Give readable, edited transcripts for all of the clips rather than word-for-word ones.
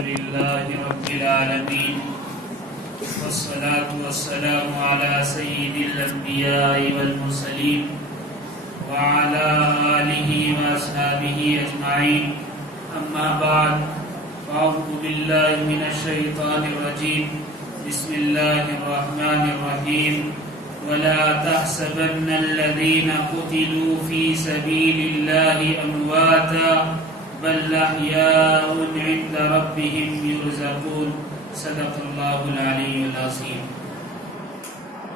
لله رب العالمين والصلاة والسلام على سيد الأنبياء والمرسلين وعلى آله وأصحابه أجمعين أما بعد فأعوذ بالله من الشيطان الرجيم بسم الله الرحمن الرحيم ولا تحسبن الذين قتلوا في سبيل الله أمواتا بل أحياء عند ربهم يرزقون صدق اللہ العلی العظیم۔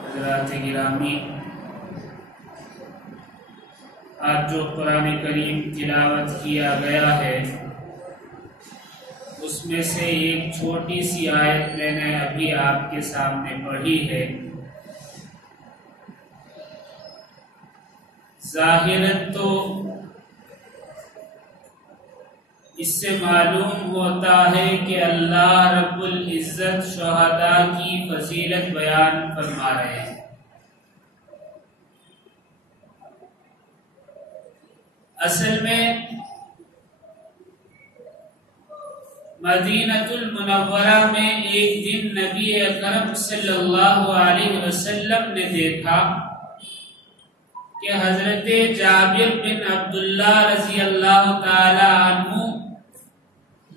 حضرات گرامی، آج جو قرآن کریم تلاوت کیا گیا ہے اس میں سے ایک چھوٹی سی آیت میں نے ابھی آپ کے سامنے پڑھی ہے۔ ظاہراً تو اس سے معلوم ہوتا ہے کہ اللہ رب العزت شہداء کی فضیلت بیان فرما رہے ہیں۔ اصل میں مدینہ المنورہ میں ایک دن نبی اکرم صلی اللہ علیہ وسلم نے دیکھا کہ حضرت جابر بن عبداللہ رضی اللہ تعالی عنہ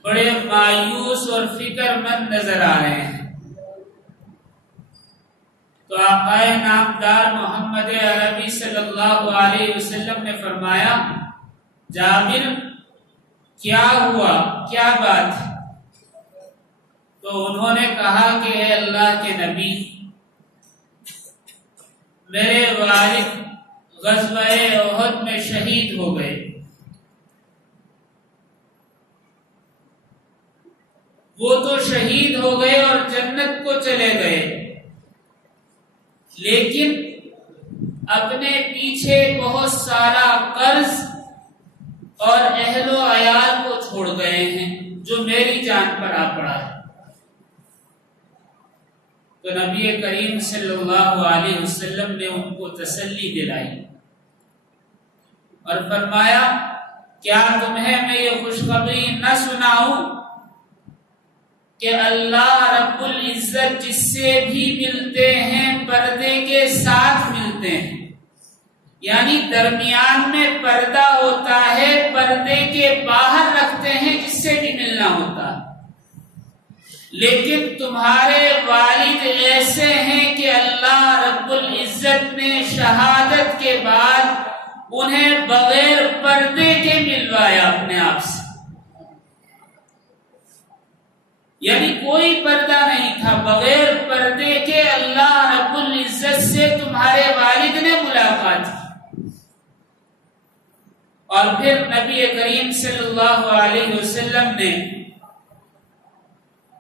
بڑے مایوس اور فکر مند نظر آ رہے ہیں۔ تو آقا نامدار محمد عربی صلی اللہ علیہ وسلم نے فرمایا، جابر کیا ہوا، کیا بات ہے؟ تو انہوں نے کہا کہ اے اللہ کے نبی، میرے والد غزوہ احد میں شہید ہو گئے۔ وہ تو شہید ہو گئے اور جنت کو چلے گئے، لیکن اپنے پیچھے بہت سارا قرض اور اہل و عیال کو چھوڑ گئے ہیں جو میری جان پر آ پڑا ہے۔ تو نبی کریم صلی اللہ علیہ وسلم نے ان کو تسلی دلائی اور فرمایا، کیا تمہیں میں یہ خوشخبری نہ سناؤں کہ اللہ رب العزت جس سے بھی ملتے ہیں پردے کے ساتھ ملتے ہیں، یعنی درمیان میں پردہ ہوتا ہے، پردے کے باہر رکھتے ہیں جس سے بھی ملنا ہوتا ہے۔ لیکن تمہارے والد ایسے ہیں کہ اللہ رب العزت نے شہادت کے بعد انہیں بغیر پردے کے ملوایا اپنے آپ سے، یعنی کوئی پردہ نہیں تھا، بغیر پردے کے اللہ رب العزت سے تمہارے والد نے ملاقات کی۔ اور پھر نبی کریم صلی اللہ علیہ وسلم نے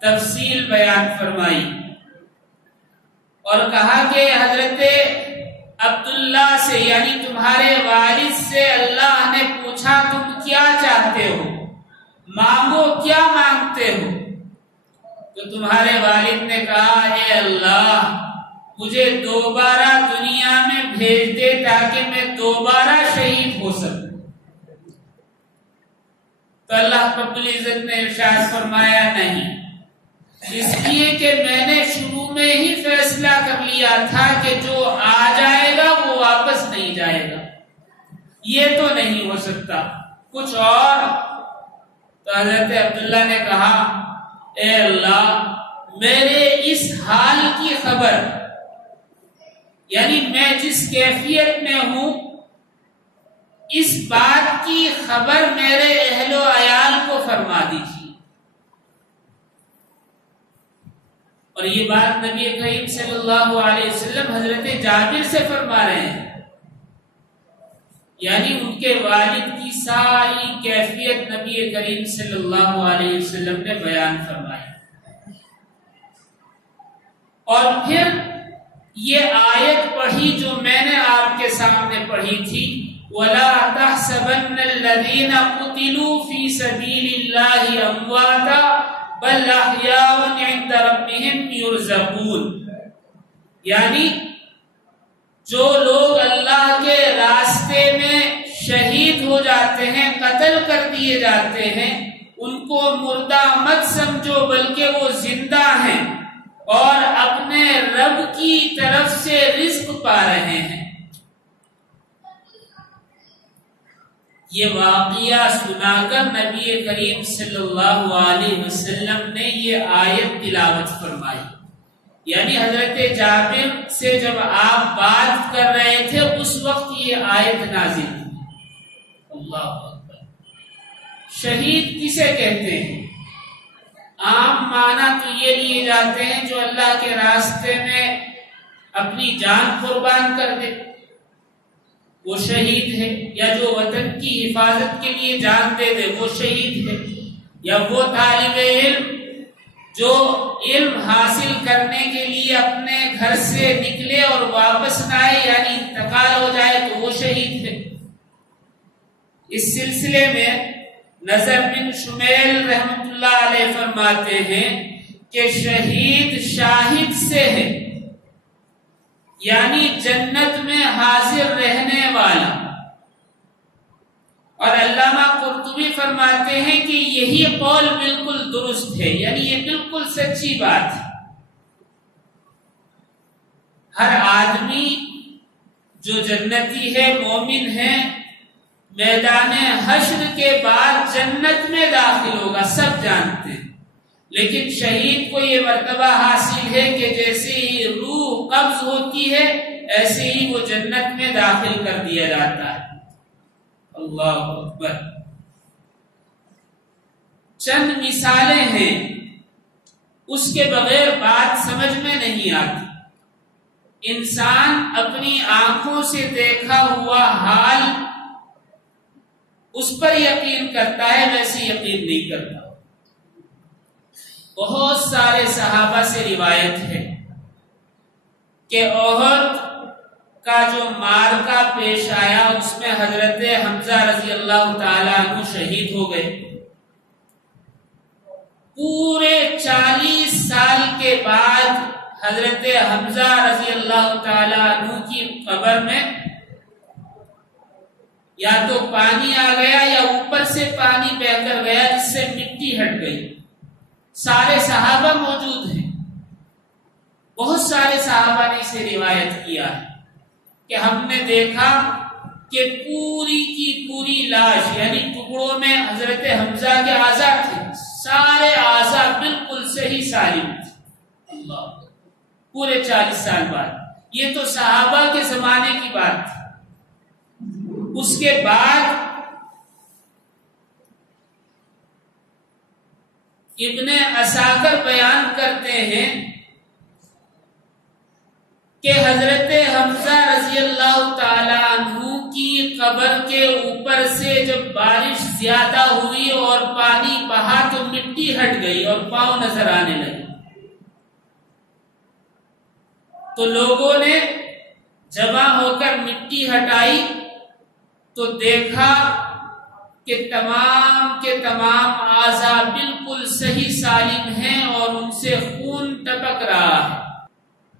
تفصیل بیان فرمائی اور کہا کہ حضرت عبداللہ سے، یعنی تمہارے والد سے اللہ نے پوچھا تم کیا چاہتے ہو، مانگو، کیا مانگتے ہو؟ تو تمہارے والد نے کہا، اے اللہ مجھے دوبارہ دنیا میں بھیج دے تاکہ میں دوبارہ شہید ہو سکوں۔ تو اللہ رب العزت نے ارشاد فرمایا، نہیں، اس لیے کہ میں نے شروع میں ہی فیصلہ کر لیا تھا کہ جو آ جائے گا وہ واپس نہیں جائے گا، یہ تو نہیں ہو سکتا، کچھ اور؟ تو حضرت عبداللہ نے کہا، اے اللہ میرے اس حال کی خبر، یعنی میں جس کیفیت میں ہوں اس بات کی خبر میرے اہل و عیال کو فرما دیجیے۔ اور یہ بات نبی کریم صلی اللہ علیہ وسلم حضرت جابر سے فرما رہے ہیں، یعنی ان کے والد کی ساری کیفیت نبی کریم صلی اللہ علیہ وسلم نے بیان فرمائی۔ اور پھر یہ آیت پڑھی جو میں نے آپ کے سامنے پڑھی تھی، وَلَا تَحْسَبَنَّ الَّذِينَ قُتِلُوا فِي سَبِيلِ اللَّهِ أَمْوَاتًا بَلْ أَحْيَاءٌ عِندَ رَبِّهِمْ يُرْزَقُونَ، یعنی جو لوگ اللہ کے راستے میں شہید ہو جاتے ہیں، قتل کر دیے جاتے ہیں، ان کو مردہ مت سمجھو بلکہ وہ زندہ ہیں اور اپنے رب کی طرف سے رزق پا رہے ہیں۔ یہ واقعہ سنا کر نبی کریم صلی اللہ علیہ وسلم نے یہ آیت تلاوت فرمائی، یعنی حضرت جابر سے جب آپ بات کر رہے تھے اس وقت یہ آیت نازل ہوئی۔ اللہ اکبر۔ شہید کسے کہتے ہیں؟ عام معنی تو یہ لیے جاتے ہیں جو اللہ کے راستے میں اپنی جان قربان کر دے، وہ شہید ہے، یا جو وطن کی حفاظت کے لیے جان دے دے وہ شہید ہے، یا وہ طالب علم جو علم حاصل کرنے کے لیے اپنے گھر سے نکلے اور واپس نہ آئے یعنی انتقال ہو جائے تو وہ شہید ہے۔ اس سلسلے میں نظر بن شمیل رحمۃ اللہ علیہ فرماتے ہیں کہ شہید شاہد سے ہے، یعنی جنت میں حاضر رہنے والا۔ اور علامہ قرطبی فرماتے ہیں کہ یہی قول بالکل درست ہے، یعنی یہ بالکل سچی بات ہے۔ ہر آدمی جو جنتی ہے، مومن ہے، میدان حشر کے بعد جنت میں داخل ہوگا، سب جانتے ہیں، لیکن شہید کو یہ مرتبہ حاصل ہے کہ جیسے ہی روح قبض ہوتی ہے ایسے ہی وہ جنت میں داخل کر دیا جاتا ہے۔ اللہ اکبر۔ چند مثالیں ہیں، اس کے بغیر بات سمجھ میں نہیں آتی۔ انسان اپنی آنکھوں سے دیکھا ہوا حال اس پر یقین کرتا ہے، ویسے یقین نہیں کرتا۔ بہت سارے صحابہ سے روایت ہے کہ احد کا جو معرکہ پیش آیا اس میں حضرت حمزہ رضی اللہ تعالیٰ عنہ شہید ہو گئے۔ پورے 40 سال کے بعد حضرت حمزہ رضی اللہ تعالیٰ عنہ کی قبر میں یا تو پانی آ گیا یا اوپر سے پانی بہہ کر گیا جس سے مٹی ہٹ گئی۔ سارے صحابہ موجود ہیں، بہت سارے صحابہ نے اسے روایت کیا ہے کہ ہم نے دیکھا کہ پوری کی پوری لاش یعنی ٹکڑوں میں حضرت حمزہ کے اعضاء تھے، سارے اعضاء بالکل صحیح سالم تھے۔ اللہ، پورے 40 سال بعد، یہ تو صحابہ کے زمانے کی بات تھی۔ اس کے بعد ابن عساکر بیان کرتے ہیں کہ حضرت حمزہ رضی اللہ تعالی عنہ کی قبر کے اوپر سے جب بارش زیادہ ہوئی اور پانی بہا تو مٹی ہٹ گئی اور پاؤں نظر آنے لگے، تو لوگوں نے جمع ہو کر مٹی ہٹائی تو دیکھا کہ تمام کے تمام اعضاء بالکل صحیح سالم ہیں اور ان سے خون ٹپک رہا ہے،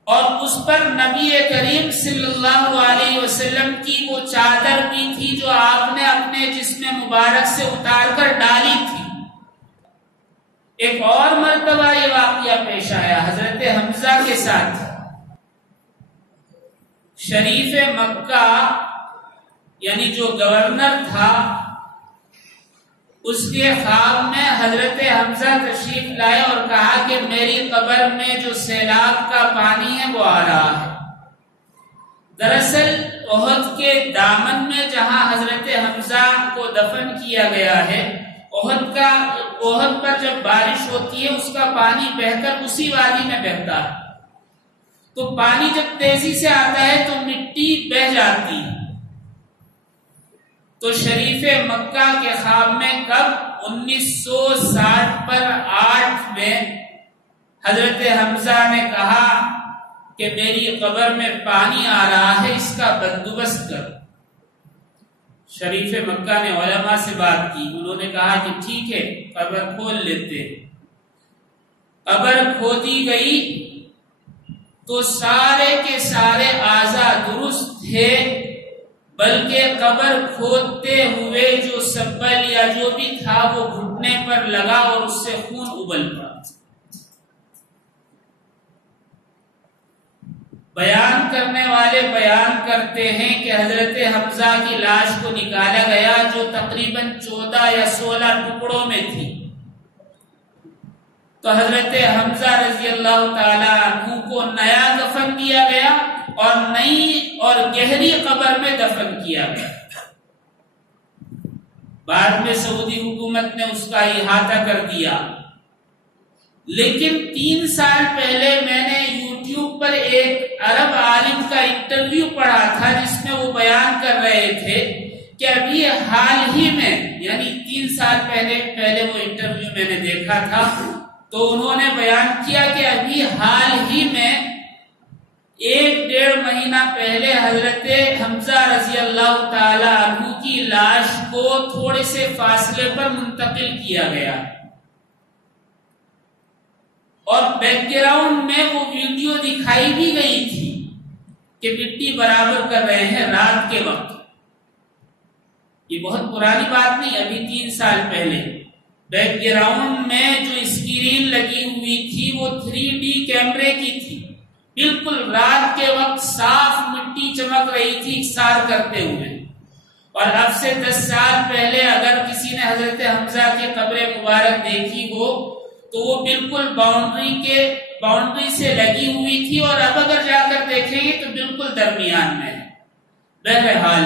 اور اس پر نبی کریم صلی اللہ علیہ وسلم کی وہ چادر بھی تھی جو آپ نے اپنے جسم مبارک سے اتار کر ڈالی تھی۔ ایک اور مرتبہ یہ واقعہ پیش آیا حضرت حمزہ کے ساتھ۔ شریف مکہ یعنی جو گورنر تھا اس کے خواب میں حضرت حمزہ تشریف لائے اور کہا کہ میری قبر میں جو سیلاب کا پانی ہے وہ آ رہا ہے۔ دراصل احد کے دامن میں جہاں حضرت حمزہ کو دفن کیا گیا ہے، احد پر جب بارش ہوتی ہے اس کا پانی بہہ کر اسی وادی میں بہتا ہے، تو پانی جب تیزی سے آتا ہے تو مٹی بہہ جاتی ہے۔ تو شریف مکہ کے خواب میں کب 1960 پر 8 میں حضرت حمزہ نے کہا کہ میری قبر میں پانی آ رہا ہے، اس کا بندوبست کر۔ شریف مکہ نے علماء سے بات کی، انہوں نے کہا کہ ٹھیک ہے قبر کھول لیتے۔ قبر کھودی گئی تو سارے کے سارے اعضاء درست تھے، بلکہ قبر کھودتے ہوئے جو سبل یا جو بھی تھا وہ گھٹنے پر لگا اور اس سے خون ابل پڑا۔ بیان کرنے والے بیان کرتے ہیں کہ حضرت حمزہ کی لاش کو نکالا گیا جو تقریباً 14 یا 16 ٹکڑوں میں تھی، تو حضرت حمزہ رضی اللہ تعالی عنہ کو نیا دفن کیا گیا اور نئی اور گہری قبر میں دفن کیا گیا۔ بعد میں سعودی حکومت نے اس کا احاطہ کر دیا، لیکن 3 سال پہلے میں نے یوٹیوب پر ایک عرب عالم کا انٹرویو پڑھا تھا جس میں وہ بیان کر رہے تھے کہ ابھی حال ہی میں، یعنی 3 سال پہلے وہ انٹرویو میں نے دیکھا تھا، تو انہوں نے بیان کیا کہ ابھی حال ہی میں 1-1.5 مہینہ پہلے حضرت حمزہ رضی اللہ تعالی عنہ کی لاش کو تھوڑے سے فاصلے پر منتقل کیا گیا، اور بیک گراؤنڈ میں وہ ویڈیو دکھائی بھی گئی تھی کہ مٹی برابر کر رہے ہیں رات کے وقت۔ یہ بہت پرانی بات نہیں، ابھی 3 سال پہلے بیک گراؤنڈ میں جو اسکرین لگی ہوئی تھی وہ 3D کیمرے کی تھی، بالکل رات کے وقت صاف مٹی چمک رہی تھی اکسار کرتے ہوئے۔ اور اب سے 10 سال پہلے اگر کسی نے حضرت حمزہ کی قبر مبارک دیکھی ہو تو وہ بالکل باؤنڈری سے لگی ہوئی تھی، اور اب اگر جا کر دیکھیں گے تو بالکل درمیان میں ہے۔ بہرحال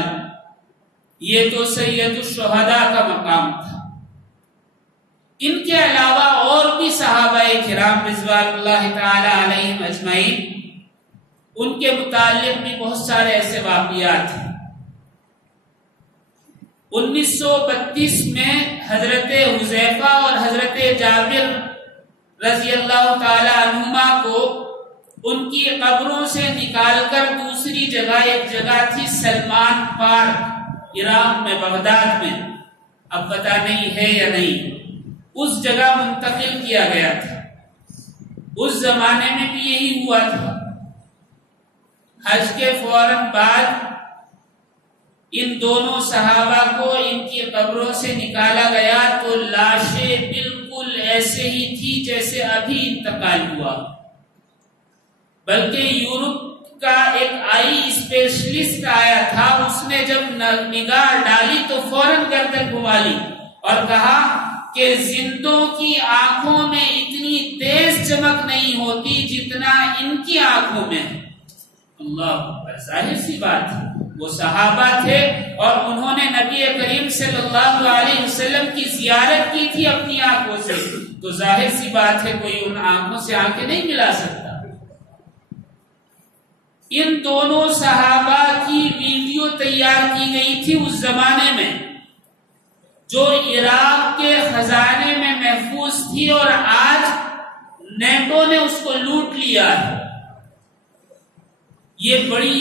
یہ تو سید الشہداء کا مقام تھا۔ ان کے علاوہ اور بھی صحابہ کرام رضوان اللہ تعالی علیہم اجمعین، ان کے متعلق بھی بہت سارے ایسے واقعات ہیں۔ 1932 میں حضرت حذیفہ اور حضرت جابر رضی اللہ تعالی عنہما کو ان کی قبروں سے نکال کر دوسری جگہ، ایک جگہ تھی سلمان پارک عراق میں، بغداد میں، اب پتہ نہیں ہے یا نہیں، اس جگہ منتقل کیا گیا تھا۔ اس زمانے میں بھی یہی ہوا تھا، حج کے فوراً بعد ان دونوں صحابہ کو ان کی قبروں سے نکالا گیا تو لاشیں بالکل ایسے ہی تھی جیسے ابھی انتقال ہوا، بلکہ یورپ کا ایک آئی اسپیشلسٹ آیا تھا، اس نے جب نگاہ ڈالی تو فوراً گردن گھما لی اور کہا کہ زندوں کی آنکھوں میں اتنی تیز چمک نہیں ہوتی جتنا ان کی آنکھوں میں ہے۔ اللہ اکبر، ظاہر سی بات ہے، وہ صحابہ تھے اور انہوں نے نبی کریم صلی اللہ علیہ وسلم کی زیارت کی تھی اپنی آنکھوں سے، تو ظاہر سی بات ہے کوئی ان آنکھوں سے آنکھیں نہیں ملا سکتا۔ ان دونوں صحابہ کی ویڈیو تیار کی گئی تھی اس زمانے میں، جو عراق کے خزانے میں محفوظ تھی، اور آج نیٹو نے اس کو لوٹ لیا ہے۔ یہ بڑی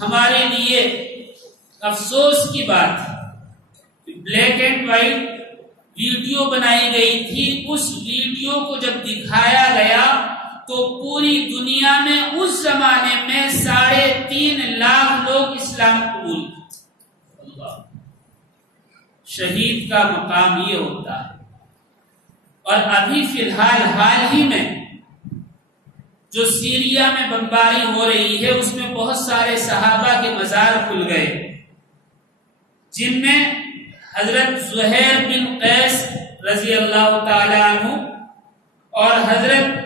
ہمارے لیے افسوس کی بات ہے۔ بلیک اینڈ وائٹ ویڈیو بنائی گئی تھی، اس ویڈیو کو جب دکھایا گیا تو پوری دنیا میں اس زمانے میں 3.5 لاکھ لوگ اسلام قبول کیے۔ اللہ، شہید کا مقام یہ ہوتا ہے۔ اور ابھی فی الحال حال ہی میں جو سیریا میں بمباری ہو رہی ہے اس میں بہت سارے صحابہ کے مزار کھل گئے، جن میں حضرت زہیر بن قیس رضی اللہ تعالی عنہ اور حضرت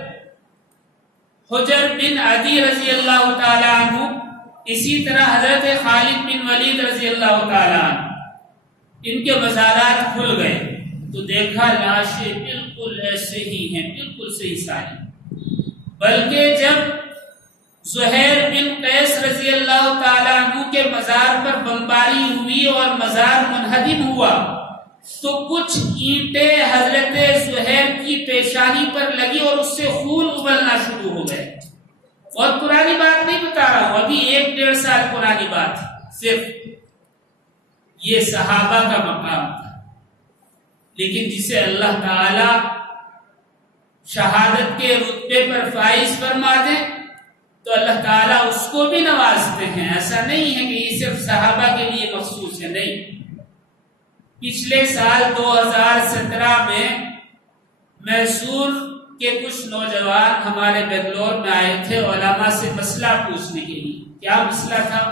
حجر بن عدی رضی اللہ تعالی عنہ، اسی طرح حضرت خالد بن ولید رضی اللہ تعالی عنہ، ان کے مزارات کھل گئے تو دیکھا لاشیں بالکل ایسے ہی ہیں، بالکل صحیح ساری۔ بلکہ جب زہیر بن قیس رضی اللہ تعالی عنہ کے مزار پر بمباری ہوئی اور مزار منہدم ہوا تو کچھ اینٹیں حضرت زہیر کی پیشانی پر لگی اور اس سے خون ابلنا شروع ہو گئے۔ اور پرانی بات نہیں بتا رہا ہوں، ابھی 1-1.5 سال پرانی بات، صرف یہ صحابہ کا مقام تھا۔ لیکن جسے اللہ تعالی شہادت کے رتبے پر فائز فرما دے تو اللہ تعالیٰ اس کو بھی نوازتے ہیں. ایسا نہیں ہے کہ یہ صرف صحابہ کے لیے مخصوص ہے، نہیں. پچھلے سال 2017 میں میسور کے کچھ نوجوان ہمارے بنگلور میں آئے تھے علماء سے مسئلہ پوچھنے کے لیے. کیا مسئلہ تھا؟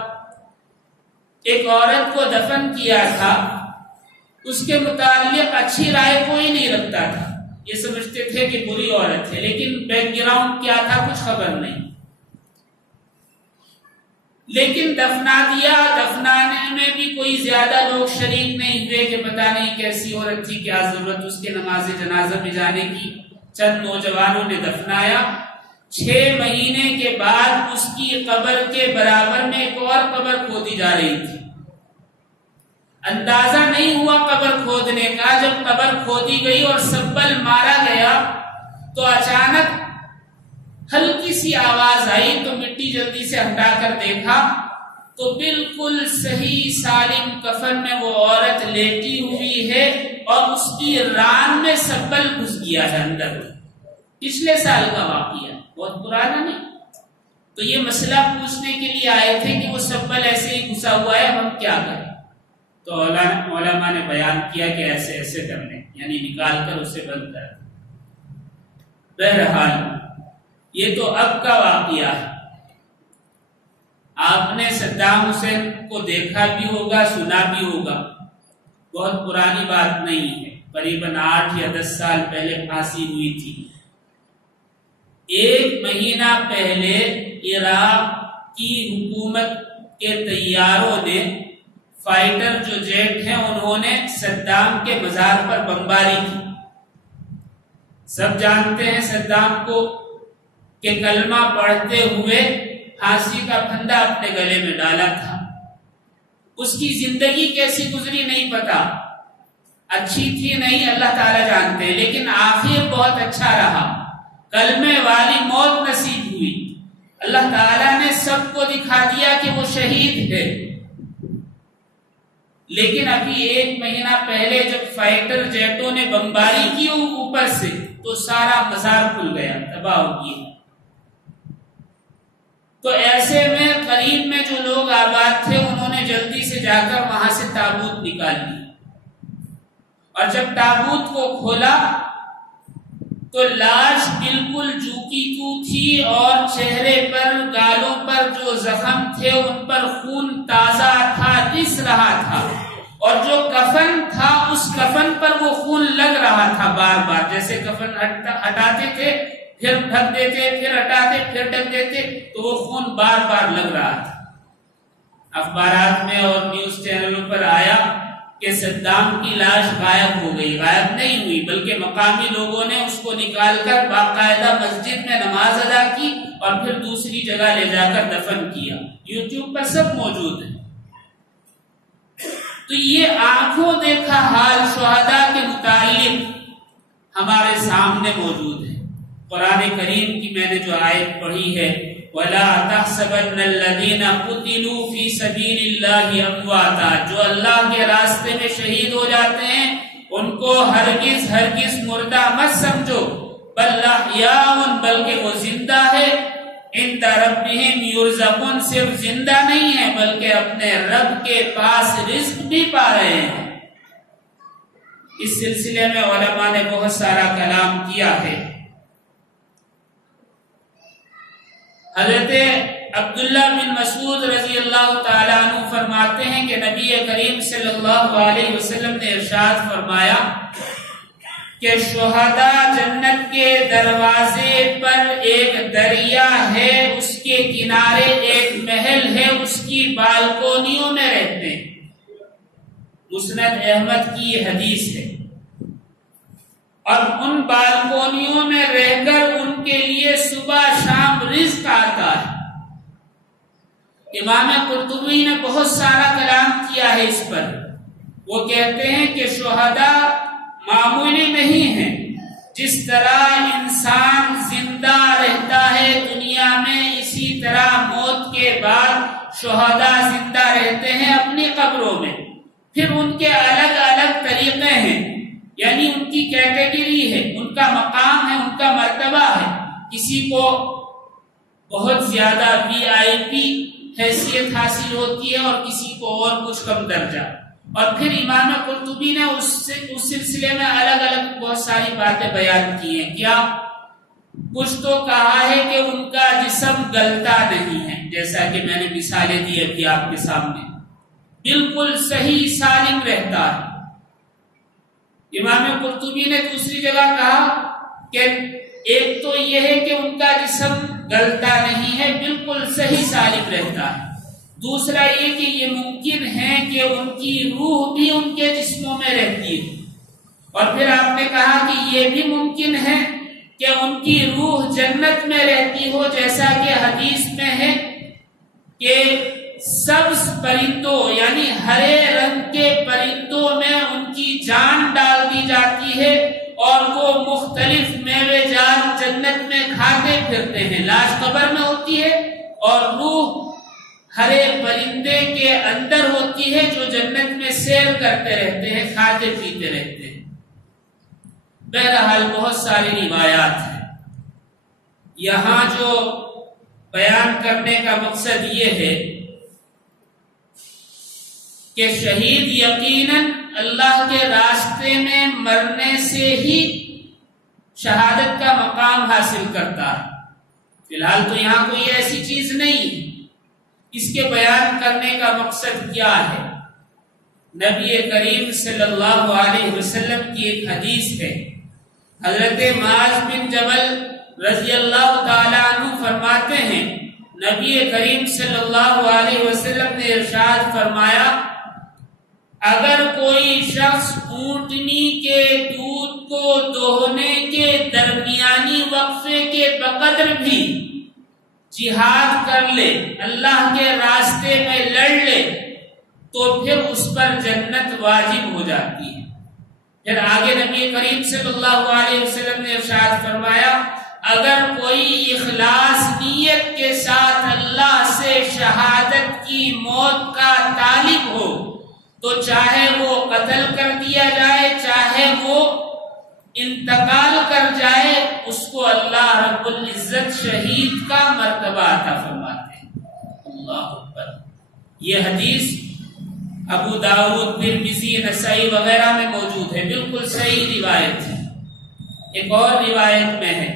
ایک عورت کو دفن کیا تھا، اس کے متعلق اچھی رائے کوئی نہیں رکھتا تھا، یہ سمجھتے تھے کہ بری عورت ہے، لیکن بیک گراؤنڈ کیا تھا کچھ خبر نہیں. لیکن دفنا دیا، دفنانے میں بھی کوئی زیادہ لوگ شریک نہیں ہوئے کہ پتہ نہیں کیسی عورت تھی، کیا ضرورت اس کے نماز جنازہ میں جانے کی. چند نوجوانوں نے دفنایا. 6 مہینے کے بعد اس کی قبر کے برابر میں ایک اور قبر کھودی جا رہی تھی. اندازہ نہیں ہوا قبر کھودنے کا. جب قبر کھودی گئی اور سبل مارا گیا تو اچانک ہلکی سی آواز آئی تو مٹی جلدی سے ہٹا کر دیکھا تو بالکل صحیح سالم کفن میں وہ عورت لیٹی ہوئی ہے اور اس کی ران میں سبل گھس گیا ہے اندر. پچھلے سال کا واقعہ، بہت پرانا نہیں. تو یہ مسئلہ پوچھنے کے لیے آئے تھے کہ وہ سبل ایسے ہی گھسا ہوا ہے، ہم کیا کریں. تو علماء نے بیان کیا کہ ایسے ایسے کر لیں، یعنی نکال کر اسے بند کر. بہرحال یہ تو اب کا واقعہ ہے. آپ نے صدام حسین کو دیکھا بھی ہوگا، سنا بھی ہوگا. بہت پرانی بات نہیں ہے، قریباً 8 یا 10 سال پہلے پھانسی ہوئی تھی. 1 مہینہ پہلے عراق کی حکومت کے طیاروں نے، فائٹر جو جیٹ ہیں، انہوں نے صدام کے مزار پر بمباری کی. سب جانتے ہیں صدام کو کہ کلمہ پڑھتے ہوئے پھانسی کا پھندا اپنے گلے میں ڈالا تھا. اس کی زندگی کیسی گزری نہیں پتا، اچھی تھی نہیں، اللہ تعالیٰ جانتے ہیں، لیکن آخر بہت اچھا رہا. کلمے والی موت نصیب ہوئی. اللہ تعالیٰ نے سب کو دکھا دیا کہ وہ شہید ہے. لیکن ابھی 1 مہینہ پہلے جب فائٹر جیٹوں نے بمباری کی اوپر سے تو سارا مزار کھل گیا، تباہ ہو گیا. تو ایسے میں قریب میں جو لوگ آباد تھے انہوں نے جلدی سے جا کر وہاں سے تابوت نکال لی. اور جب تابوت کو کھولا تو لاش بالکل جو کی تو تھی اور چہرے پر، گالوں پر جو زخم تھے ان پر خون تازہ تھا، رس رہا تھا. اور جو کفن تھا اس کفن پر وہ خون لگ رہا تھا بار بار. جیسے کفن ہٹاتے تھے پھر ڈھک دیتے، پھر ہٹاتے پھر ڈھک دیتے، تو وہ خون بار بار لگ رہا تھا. اخبارات میں اور نیوز چینلوں پر آیا کہ صدام کی لاش غائب ہو گئی. غائب نہیں ہوئی بلکہ مقامی لوگوں نے اس کو نکال کر باقاعدہ مسجد میں نماز ادا کی اور پھر دوسری جگہ لے جا کر دفن کیا. یوٹیوب پر سب موجود ہے. تو یہ آنکھوں دیکھا حال شہداء کے متعلق ہمارے سامنے موجود ہے. قرآن کریم کی میں نے جو آیت پڑھی ہے، وَلَا تَحْسَبَنَّ الَّذِينَ قُتِلُوا فِي سَبِيلِ اللَّهِ أَمْوَاتًا، جو اللہ کے راستے میں شہید ہو جاتے ہیں ان کو ہرگز ہرگز مردہ مت سمجھو، بل احیاء، بلکہ وہ زندہ ہے. عند ربهم یرزقون، صرف زندہ نہیں ہے بلکہ اپنے رب کے پاس رزق بھی پا رہے ہیں. اس سلسلے میں علماء نے بہت سارا کلام کیا ہے. حضرت عبداللہ بن مسعود رضی اللہ تعالیٰ عنہ فرماتے ہیں کہ نبی کریم صلی اللہ علیہ وسلم نے ارشاد فرمایا کہ شہداء جنت کے دروازے پر ایک دریا ہے، اس کے کنارے ایک محل ہے، اس کی بالکونیوں میں رہتے ہیں. مسند احمد کی یہ حدیث ہے. اور ان بالکونیوں میں رہ کر ان کے لیے صبح شام رزق آتا ہے. امام قرطبی نے بہت سارا کلام کیا ہے اس پر. وہ کہتے ہیں کہ شہداء معمولی نہیں ہیں. جس طرح انسان زندہ رہتا ہے دنیا میں، اسی طرح موت کے بعد شہداء زندہ رہتے ہیں اپنی قبروں میں. پھر ان کے الگ الگ طریقے ہیں، یعنی ان کی کیٹیگری ہے، ان کا مقام ہے، ان کا مرتبہ ہے. کسی کو بہت زیادہ VIP حیثیت حاصل ہوتی ہے اور کسی کو اور کچھ کم درجہ. اور پھر امام قرطبی نے اس سلسلے میں الگ الگ بہت ساری باتیں بیان کی ہیں. کیا؟ کچھ تو کہا ہے کہ ان کا جسم گلتا نہیں ہے، جیسا کہ میں نے مثالیں دی ابھی آپ کے سامنے، بالکل صحیح سالم رہتا ہے. امام قرطبی نے دوسری جگہ کہا کہ ایک تو یہ ہے کہ ان کا جسم گلتا نہیں ہے، بالکل صحیح سالم رہتا ہے. دوسرا یہ کہ یہ ممکن ہے کہ ان کی روح بھی ان کے جسموں میں رہتی ہے. اور پھر آپ نے کہا کہ یہ بھی ممکن ہے کہ ان کی روح جنت میں رہتی ہو، جیسا کہ حدیث میں ہے کہ سبز پرندوں یعنی ہرے رنگ کے پرندوں میں ان کی جان ڈال دی جاتی ہے اور وہ مختلف میوے جات جنت میں کھاتے پھرتے ہیں. لاش قبر میں ہوتی ہے اور روح ہرے پرندے کے اندر ہوتی ہے جو جنت میں سیر کرتے رہتے ہیں، کھاتے پیتے رہتے ہیں. بہرحال بہت ساری روایات ہیں. یہاں جو بیان کرنے کا مقصد یہ ہے کہ شہید یقیناً اللہ کے راستے میں مرنے سے ہی شہادت کا مقام حاصل کرتا ہے. فی الحال تو یہاں کوئی ایسی چیز نہیں ہے. اس کے بیان کرنے کا مقصد کیا ہے؟ نبی کریم صلی اللہ علیہ وسلم کی ایک حدیث ہے. حضرت معاذ بن جبل رضی اللہ تعالی عنہ فرماتے ہیں نبی کریم صلی اللہ علیہ وسلم نے ارشاد فرمایا، اگر کوئی شخص اونٹنی کے دودھ کو دوہنے کے درمیانی وقفے کے بقدر بھی جہاد کر لے، اللہ کے راستے میں لڑ لے، تو پھر اس پر جنت واجب ہو جاتی ہے. پھر آگے نبی کریم صلی اللہ علیہ وسلم نے ارشاد فرمایا، اگر کوئی اخلاص نیت کے ساتھ اللہ سے شہادت کی موت کا طالب ہو تو چاہے وہ قتل کر دیا جائے چاہے وہ انتقال کر جائے، اس کو اللہ رب العزت شہید کا مرتبہ عطا فرماتے ہیں. اللہ اکبر. یہ حدیث ابو داؤد، ترمذی، نسائی وغیرہ میں موجود ہے، بالکل صحیح روایت ہے. ایک اور روایت میں ہے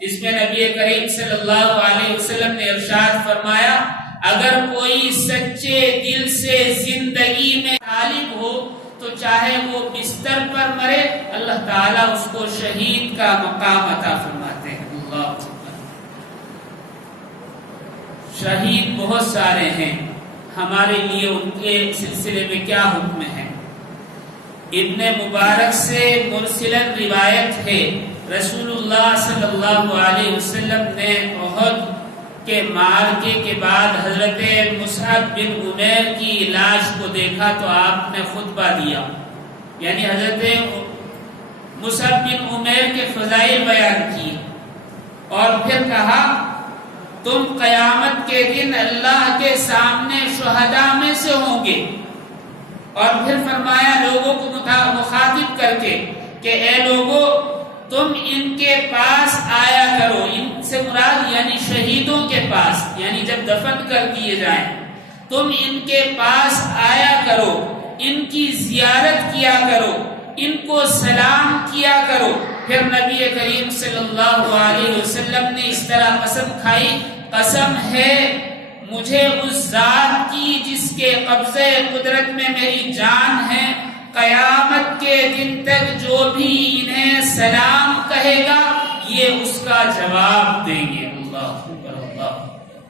جس میں نبی کریم صلی اللہ علیہ وسلم نے ارشاد فرمایا، اگر کوئی سچے دل سے زندگی میں طالب ہو تو چاہے وہ بستر پر مرے، اللہ تعالیٰ اس کو شہید کا مقام عطا فرماتے ہیں. اللہ اکبر. شہید بہت سارے ہیں، ہمارے لیے ان کے سلسلے میں کیا حکم ہے؟ ابن مبارک سے مرسلن روایت ہے، رسول اللہ صلی اللہ علیہ وسلم نے احد کے معرکے کے بعد حضرت مصعب بن عمیر کی لاش کو دیکھا تو آپ نے خطبہ دیا، یعنی حضرت مصعب بن عمیر کے فضائل بیان کیے اور پھر کہا، تم قیامت کے دن اللہ کے سامنے شہداء میں سے ہوں گے. اور پھر فرمایا لوگوں کو مخاطب کر کے کہ اے لوگوں، تم ان کے پاس آیا کرو. ان سے مراد یعنی شہیدوں کے پاس، یعنی جب دفن کر دیے جائیں تم ان کے پاس آیا کرو، ان کی زیارت کیا کرو، ان کو سلام کیا کرو. پھر نبی کریم صلی اللہ علیہ وسلم نے اس طرح قسم کھائی، قسم ہے مجھے اس ذات کی جس کے قبضے قدرت میں میری جان ہے، قیامت کے دن تک جو بھی انہیں سلام کہے گا یہ اس کا جواب دیں گے. اللہ اکبر. اللہ.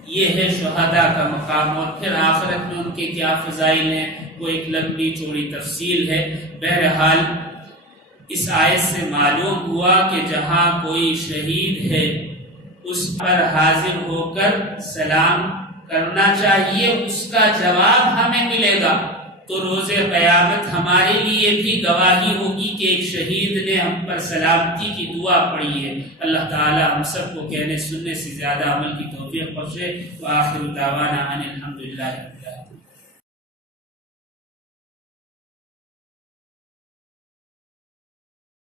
یہ ہے شہداء کا مقام. اور پھر آخرت میں ان کے کیا فضائل ہیں وہ ایک لمبی چوڑی تفصیل ہے. بہرحال اس آیت سے معلوم ہوا کہ جہاں کوئی شہید ہے اس پر حاضر ہو کر سلام کرنا چاہیے، اس کا جواب ہمیں ملے گا. تو روز قیامت ہمارے لیے بھی گواہی ہوگی کہ ایک شہید نے ہم پر سلامتی کی دعا پڑھی ہے. اللہ تعالی ہم سب کو کہنے سننے سے زیادہ عمل کی توفیق بخشے. وآخر دعوانا ان الحمدللہ.